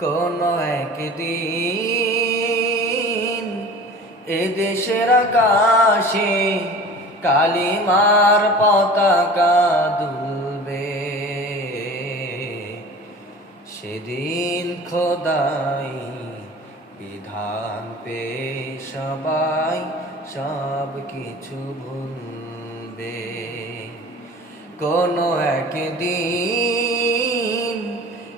কোন একদিন এদেশের দেশের আকাশে কালিমার পতাকা দুলবে। সেদিন খোদাই বিধান পে সবাই সব কিছু ভুলবে। কোনো একদিন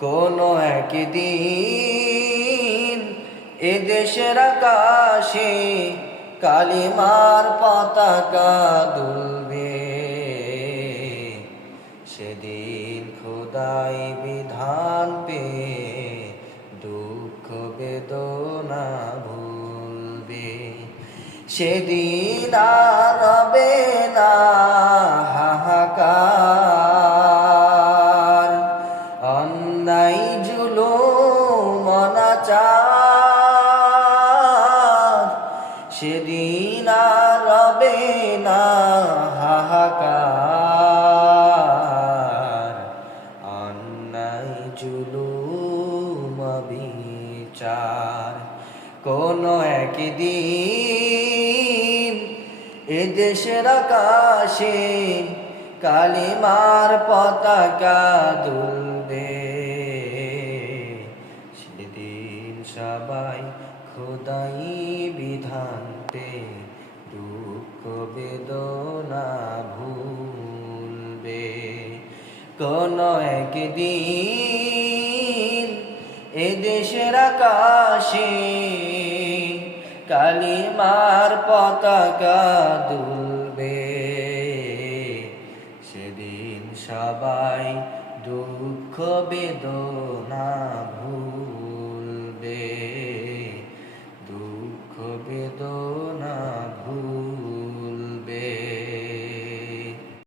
কোন একদিন এ দেশের আকাশে কালিমার পতাকা দুলবে। সেদিন খোদাই বিধান পে দুঃখ বেদনা ভুলবে। সেদিন আর না অন্যায় জুলো মনাচার। সেদিন আর রবে না হাহাকার। অন্যায় জুলুম বিচার কোন একদিন এ আকাশে কালিমার পতাকা দুলবে। বিধান পে দুঃখ বেদনা ভুলবে। কোন একদিন এ দেশের আকাশে কালিমার পতাকা দুলবে। সেদিন সবাই দুঃখ বেদনা